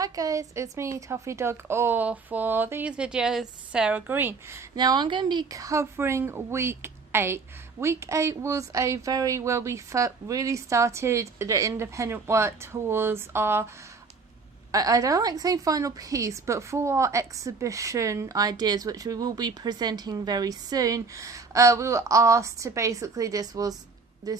Hi guys, it's me, Toffee Dog, or for these videos, Sarah Green. Now I'm going to be covering week 8. Week 8 was a very where we really started the independent work towards our, I don't like saying final piece, but for our exhibition ideas, which we will be presenting very soon. We were asked to basically, this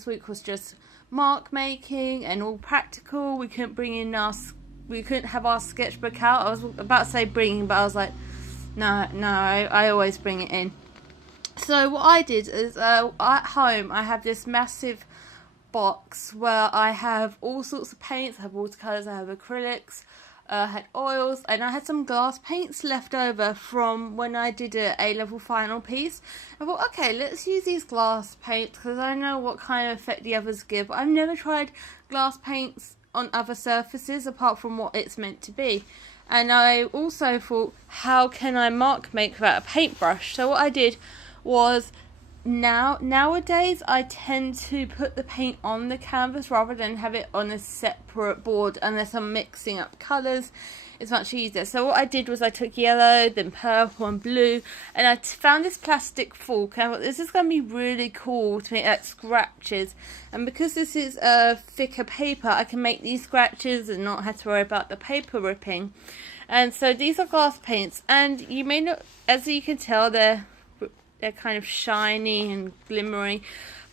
week was just mark making and all practical. We couldn't have our sketchbook out. I was about to say bringing, but I was like, no, I always bring it in. So what I did is, at home, I have this massive box where I have all sorts of paints. I have watercolours, I have acrylics, I had oils, and I had some glass paints left over from when I did a A-level final piece. I thought, okay, let's use these glass paints because I know what kind of effect the others give. I've never tried glass paints on other surfaces apart from what it's meant to be. And I also thought, how can I mark make without a paintbrush? So what I did was, nowadays I tend to put the paint on the canvas rather than have it on a separate board unless I'm mixing up colours. It's much easier. So what I did was I took yellow, then purple and blue, and I found this plastic fork. And I thought, this is going to be really cool to make like scratches. And because this is a thicker paper, I can make these scratches and not have to worry about the paper ripping. And so these are glass paints, and you may not, as you can tell, they're kind of shiny and glimmery.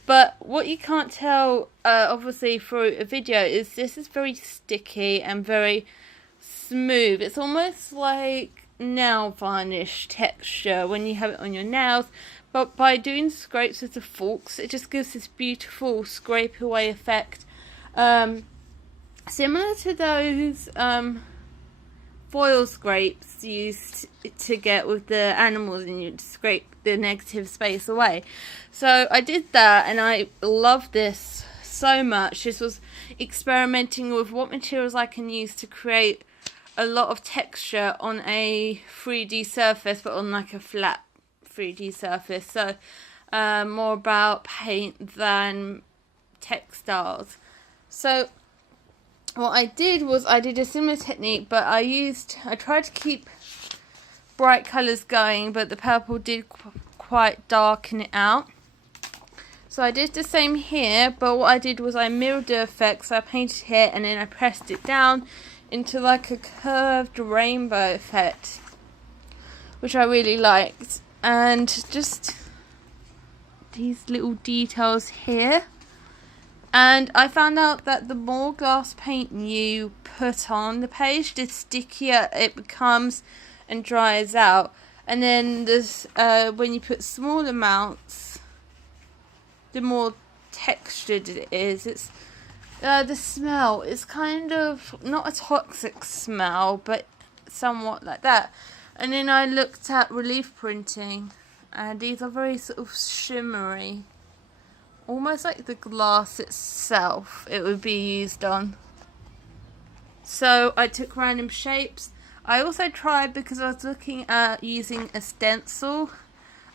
But what you can't tell, obviously, through a video is this is very sticky and very smooth. It's almost like nail varnish texture when you have it on your nails, but by doing scrapes with the forks, it just gives this beautiful scrape away effect, similar to those foil scrapes used to get with the animals, and you scrape the negative space away. So I did that, and I love this so much. This was experimenting with what materials I can use to create a lot of texture on a 3D surface, but on like a flat 3D surface. So more about paint than textiles. So what I did was I did a similar technique, but I tried to keep bright colours going, but the purple did quite darken it out. So I did the same here, but what I did was I mirrored the effects. I painted here and then I pressed it down into like a curved rainbow effect, which I really liked. And just these little details here. And I found out that the more glass paint you put on the page, the stickier it becomes and dries out. And then this, when you put small amounts, the more textured it is. It's the smell is kind of not a toxic smell, but somewhat like that. And then I looked at relief printing, and these are very sort of shimmery, almost like the glass itself it would be used on. So I took random shapes. I also tried, because I was looking at using a stencil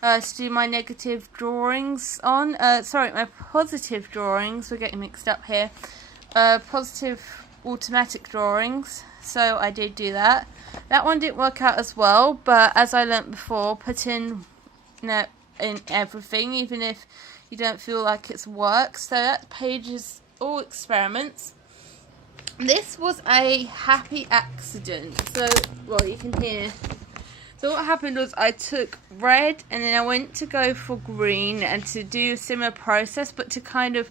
to do my negative drawings on. My positive drawings. We're getting mixed up here. Positive automatic drawings. So I did do that. That one didn't work out as well, but as I learnt before, put in everything, even if you don't feel like it's work. So that page is all experiments. This was a happy accident. So, well, you can hear. So what happened was I took red and then I went to go for green and to do a similar process, but to kind of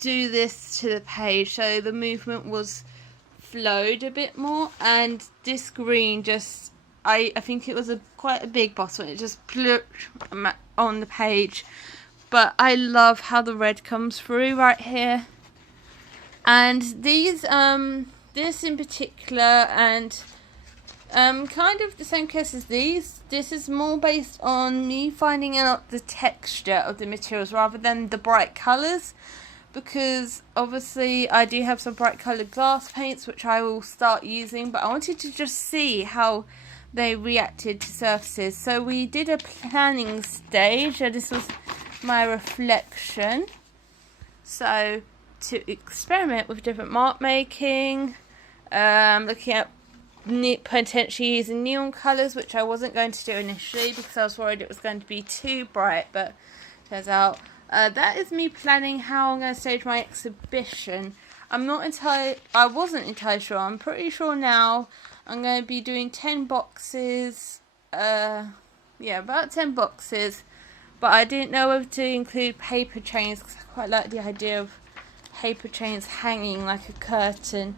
do this to the page so the movement was flowed a bit more. And this green just, I think it was quite a big bottle, and it just plooped on the page. But I love how the red comes through right here. And these, this in particular, and kind of the same case as these. This is more based on me finding out the texture of the materials rather than the bright colours, because obviously I do have some bright coloured glass paints which I will start using, but I wanted to just see how they reacted to surfaces. So we did a planning stage, and this was my reflection. So to experiment with different mark making, looking at potentially using neon colours, which I wasn't going to do initially because I was worried it was going to be too bright, but turns out that is me planning how I'm going to stage my exhibition. I wasn't entirely sure. I'm pretty sure now I'm going to be doing 10 boxes, about 10 boxes, but I didn't know whether to include paper chains because I quite like the idea of paper chains hanging like a curtain.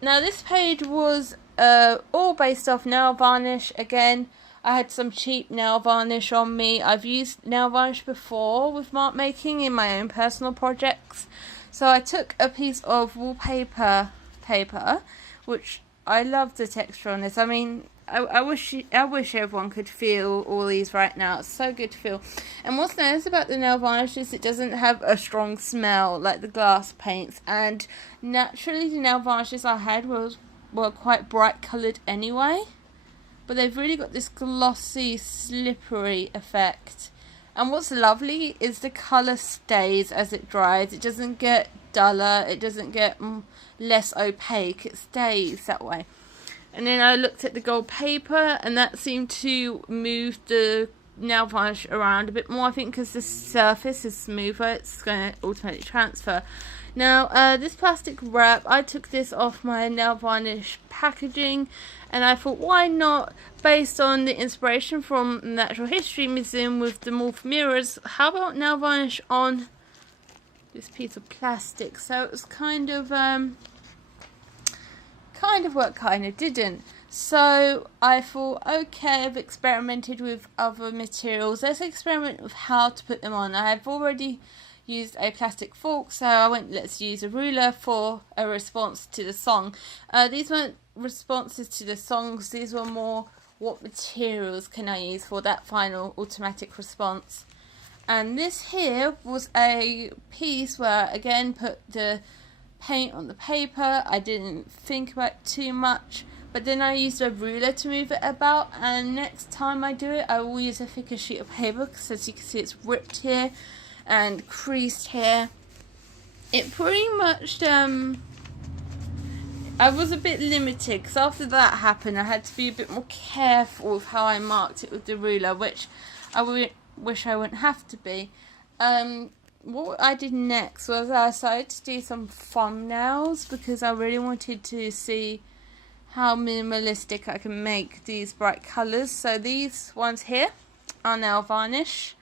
Now this page was all based off nail varnish. Again, I had some cheap nail varnish on me. I've used nail varnish before with mark making in my own personal projects. So I took a piece of wallpaper paper, which I love the texture on this. I mean, I wish everyone could feel all these right now. It's so good to feel. And what's nice about the nail varnish is it doesn't have a strong smell like the glass paints. And naturally, the nail varnishes I had were quite bright coloured anyway. But they've really got this glossy, slippery effect. And what's lovely is the colour stays as it dries. It doesn't get duller. It doesn't get less opaque. It stays that way. And then I looked at the gold paper, and that seemed to move the nail varnish around a bit more. I think because the surface is smoother, it's going to automatically transfer. Now, this plastic wrap, I took this off my nail varnish packaging, and I thought, why not, based on the inspiration from the Natural History Museum with the Morph mirrors, how about nail varnish on this piece of plastic? So it was kind of worked, kind of didn't. So I thought, okay, I've experimented with other materials. Let's experiment with how to put them on. I've already used a plastic fork, so I went, let's use a ruler for a response to the song. These weren't responses to the songs, these were more what materials can I use for that final automatic response. And this here was a piece where I again put the paint on the paper. I didn't think about it too much, but then I used a ruler to move it about, and next time I do it I will use a thicker sheet of paper because as you can see it's ripped here and creased here. It pretty much I was a bit limited because after that happened I had to be a bit more careful with how I marked it with the ruler, which I wish I wouldn't have to be. What I did next was I decided to do some thumbnails because I really wanted to see how minimalistic I can make these bright colours. So these ones here are nail varnish.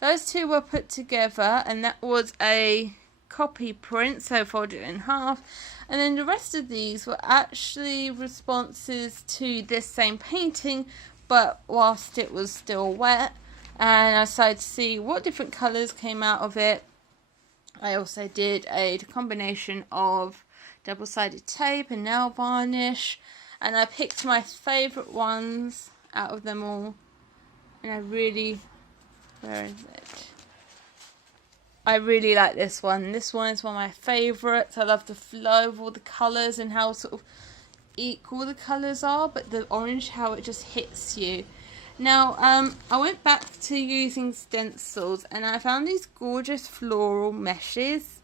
Those two were put together, and that was a copy print, so folded in half. And then the rest of these were actually responses to this same painting, but whilst it was still wet. And I decided to see what different colours came out of it. I also did a combination of double-sided tape and nail varnish, and I picked my favourite ones out of them all. And where is it? I really like this one. This one is one of my favourites. I love the flow of all the colours and how sort of equal the colours are, but the orange, how it just hits you. Now, I went back to using stencils, and I found these gorgeous floral meshes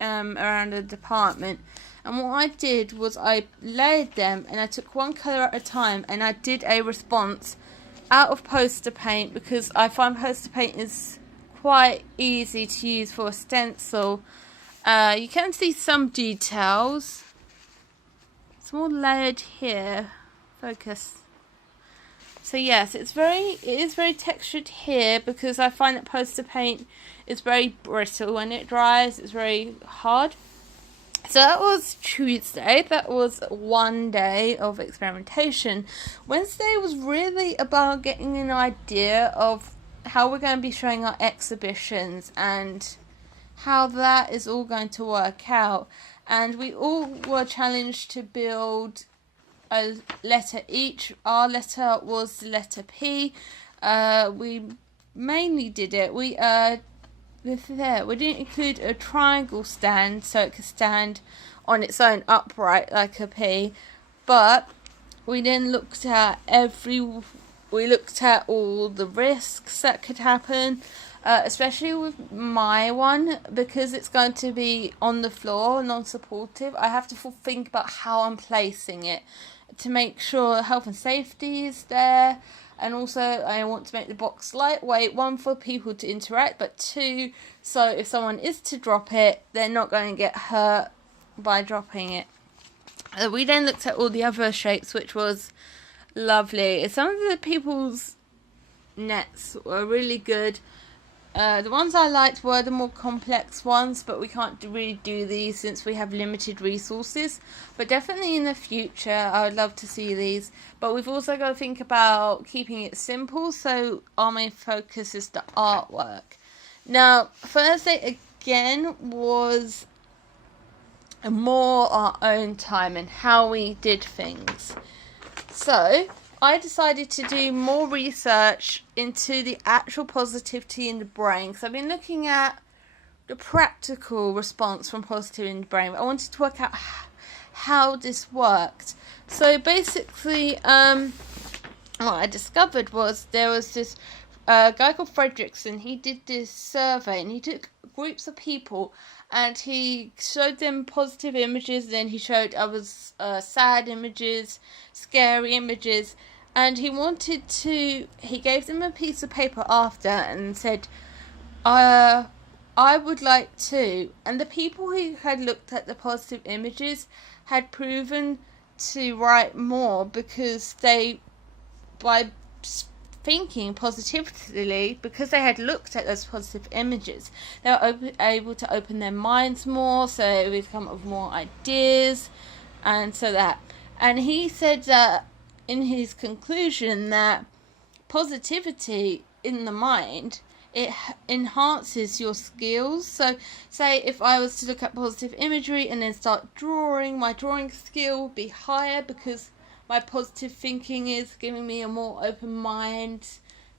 around the department. And what I did was I layered them, and I took one colour at a time, and I did a response out of poster paint because I find poster paint is quite easy to use for a stencil. You can see some details. It's more layered here. Focus. So yes, it is very textured here because I find that poster paint is very brittle when it dries. It's very hard. So that was Tuesday. That was one day of experimentation. Wednesday was really about getting an idea of how we're going to be showing our exhibitions and how that is all going to work out. And we all were challenged to build a letter each. Our letter was the letter P. We mainly did it. We didn't include a triangle stand so it could stand on its own upright like a P, but we then looked at all the risks that could happen, especially with my one because it's going to be on the floor, non-supportive. I have to think about how I'm placing it. to make sure health and safety is there. And also I want to make the box lightweight, one, for people to interact, but two, so if someone is to drop it, they're not going to get hurt by dropping it. We then looked at all the other shapes, which was lovely. Some of the people's nets were really good. The ones I liked were the more complex ones, but we can't really do these since we have limited resources. But definitely in the future, I would love to see these. But we've also got to think about keeping it simple, so our main focus is the artwork. Now, Thursday again was more our own time and how we did things. So I decided to do more research into the actual positivity in the brain, because I've been looking at the practical response from positivity in the brain. I wanted to work out how this worked. So basically, what I discovered was there was this guy called Fredrickson. He did this survey and he took groups of people and he showed them positive images, then he showed others sad images, scary images, and he gave them a piece of paper after and said, I would like to. And the people who had looked at the positive images had proven to write more, because by thinking positively, because they had looked at those positive images, they were able to open their minds more, so they would come up with more ideas, and he said that in his conclusion that positivity in the mind, it enhances your skills. So say if I was to look at positive imagery and then start drawing, my drawing skill would be higher because my positive thinking is giving me a more open mind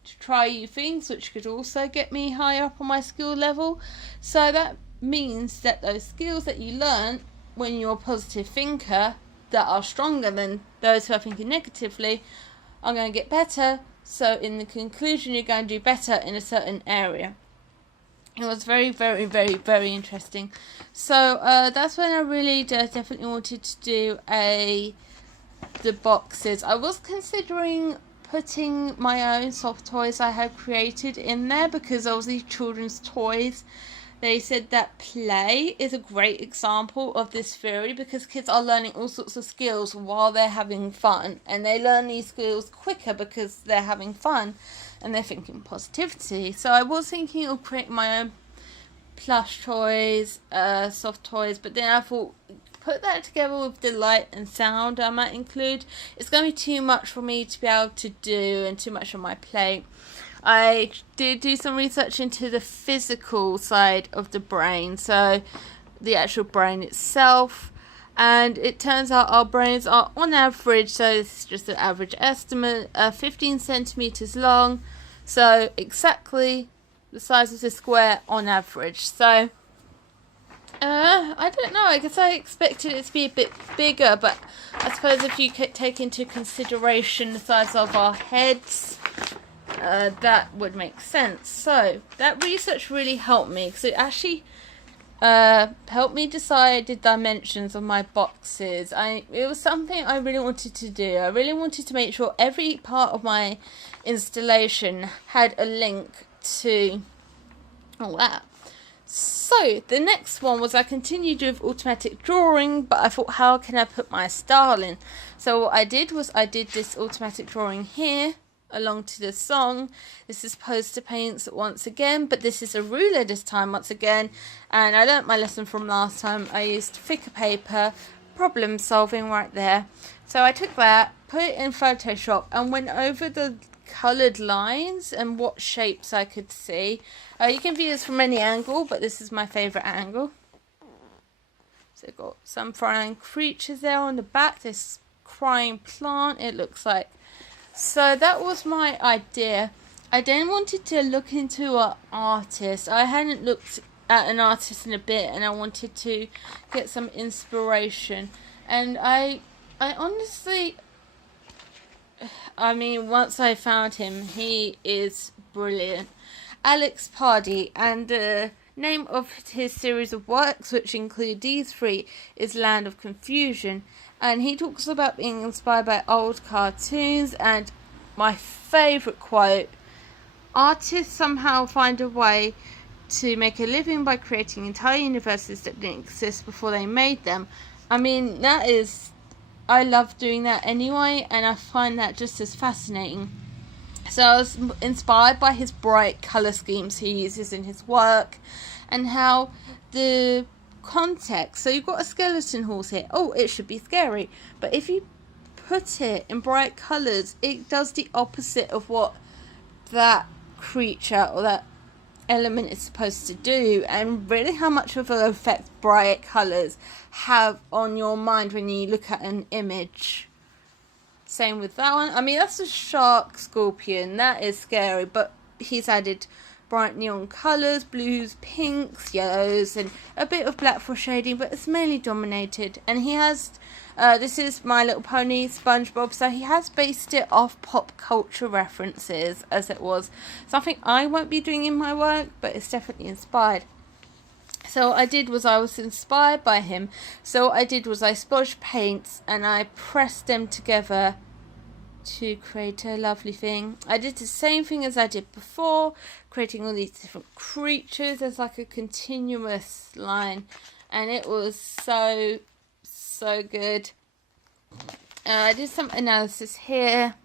to try new things, which could also get me higher up on my skill level. So that means that those skills that you learn when you're a positive thinker that are stronger than those who are thinking negatively are going to get better. So in the conclusion, you're going to do better in a certain area. It was very, very, very, very interesting. So that's when I really definitely wanted to do the boxes. I was considering putting my own soft toys I had created in there, because obviously children's toys, they said that play is a great example of this theory, because kids are learning all sorts of skills while they're having fun, and they learn these skills quicker because they're having fun and they're thinking positivity. So I was thinking of creating my own plush toys, soft toys, but then I thought, put that together with the light and sound I might include, it's going to be too much for me to be able to do and too much on my plate. I did do some research into the physical side of the brain, so the actual brain itself, and it turns out our brains are on average, so this is just an average estimate, 15 centimeters long, so exactly the size of the square on average. So I don't know, I guess I expected it to be a bit bigger, but I suppose if you could take into consideration the size of our heads, that would make sense. So that research really helped me, because it actually helped me decide the dimensions of my boxes. It was something I really wanted to do. I really wanted to make sure every part of my installation had a link to all that. So the next one was I continued with automatic drawing, but I thought, how can I put my style in? So what I did was I did this automatic drawing here along to the song. This is poster paints once again, but this is a ruler this time once again, and I learnt my lesson from last time. I used thicker paper, problem solving right there. So I took that, put it in Photoshop, and went over the coloured lines and what shapes I could see. You can view this from any angle, but this is my favourite angle. So I've got some flying creatures there on the back, this crying plant it looks like. So that was my idea. I then wanted to look into an artist. I hadn't looked at an artist in a bit, and I wanted to get some inspiration. And I honestly, once I found him, he is brilliant. Alex Pardee, and the name of his series of works, which include these three, is Land of Confusion. and he talks about being inspired by old cartoons. And my favourite quote: artists somehow find a way to make a living by creating entire universes that didn't exist before they made them. I mean, I love doing that anyway, and I find that just as fascinating. So I was inspired by his bright colour schemes he uses in his work, and how the context, so you've got a skeleton horse here, oh, it should be scary, but if you put it in bright colours, it does the opposite of what that creature or that element is supposed to do, and really how much of an effect bright colours have on your mind when you look at an image. Same with that one. I mean, that's a shark scorpion, that is scary, but he's added bright neon colours, blues, pinks, yellows, and a bit of black for shading, but it's mainly dominated. And he has, this is My Little Pony, SpongeBob, so he has based it off pop culture references, as it was something I won't be doing in my work, but it's definitely inspired. So I was inspired by him, so what I did was I sponged paints and I pressed them together to create a lovely thing. I did the same thing as I did before, creating all these different creatures. There's like a continuous line, and it was so good. I did some analysis here,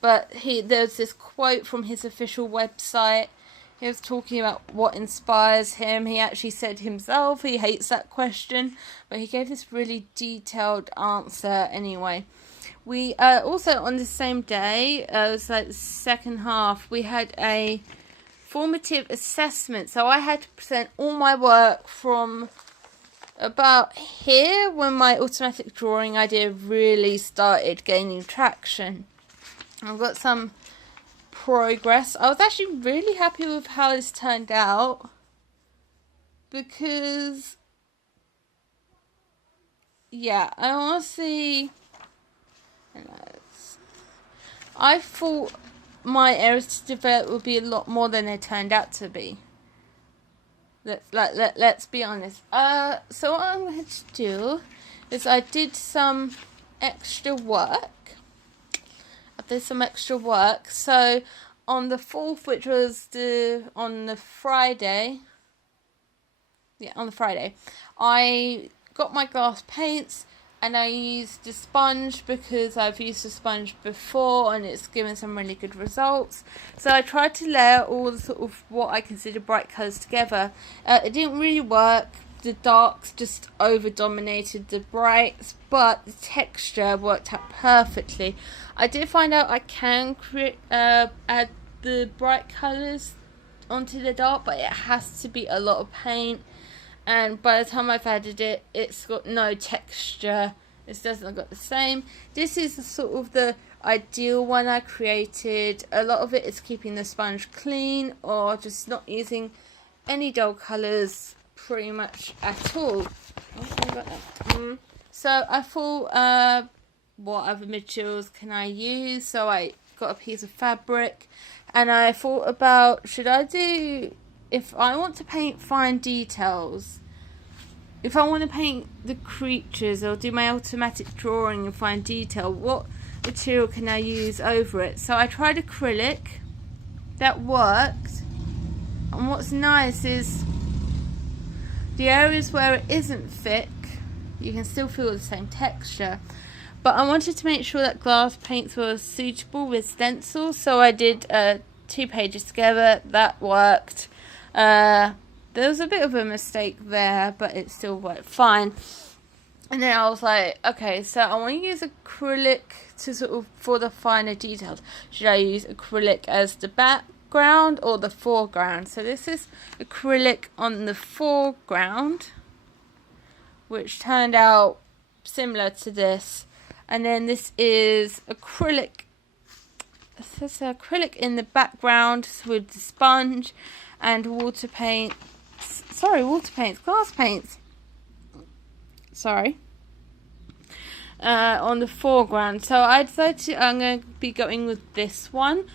but there's this quote from his official website. He was talking about what inspires him. He actually said himself he hates that question, but he gave this really detailed answer anyway. We also, on the same day, it was like the second half, we had a formative assessment. So I had to present all my work from about here, when my automatic drawing idea really started gaining traction. I've got some progress. I was actually really happy with how this turned out, because yeah, I honestly, I thought my areas to develop would be a lot more than they turned out to be. Let's be honest. So what I'm going to do is I did some extra work. So on the 4th, which was on the Friday, I got my glass paints, and I used the sponge because I've used the sponge before and it's given some really good results. So I tried to layer all the sort of what I consider bright colours together. It didn't really work. The darks just over-dominated the brights, but the texture worked out perfectly. I did find out I can add the bright colours onto the dark, but it has to be a lot of paint. And by the time I've added it, it's got no texture. It doesn't look the same. This is sort of the ideal one I created. A lot of it is keeping the sponge clean, or just not using any dull colours pretty much at all. So I thought, what other materials can I use? So I got a piece of fabric, and I thought about, if I want to paint fine details, if I want to paint the creatures or do my automatic drawing and fine detail, what material can I use over it? So I tried acrylic. That worked. And what's nice is the areas where it isn't thick, you can still feel the same texture. But I wanted to make sure that glass paints were suitable with stencils, so I did 2 pages together. That worked. There was a bit of a mistake there, but it still worked fine. And then I was like, okay, so I want to use acrylic to sort of for the finer details. Should I use acrylic as the background or the foreground? So this is acrylic on the foreground, which turned out similar to this. And then this is acrylic. This is acrylic in the background with the sponge, and glass paints. On the foreground. So I decided I'm going to be going with this one,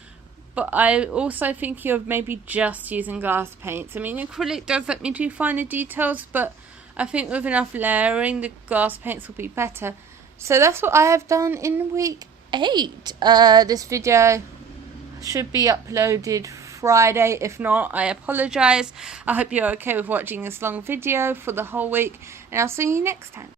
but I also think of maybe just using glass paints. I mean, acrylic does let me do finer details, but I think with enough layering, the glass paints will be better. So that's what I have done in week 8. This video should be uploaded Friday. If not, I apologise. I hope you're okay with watching this long video for the whole week, and I'll see you next time.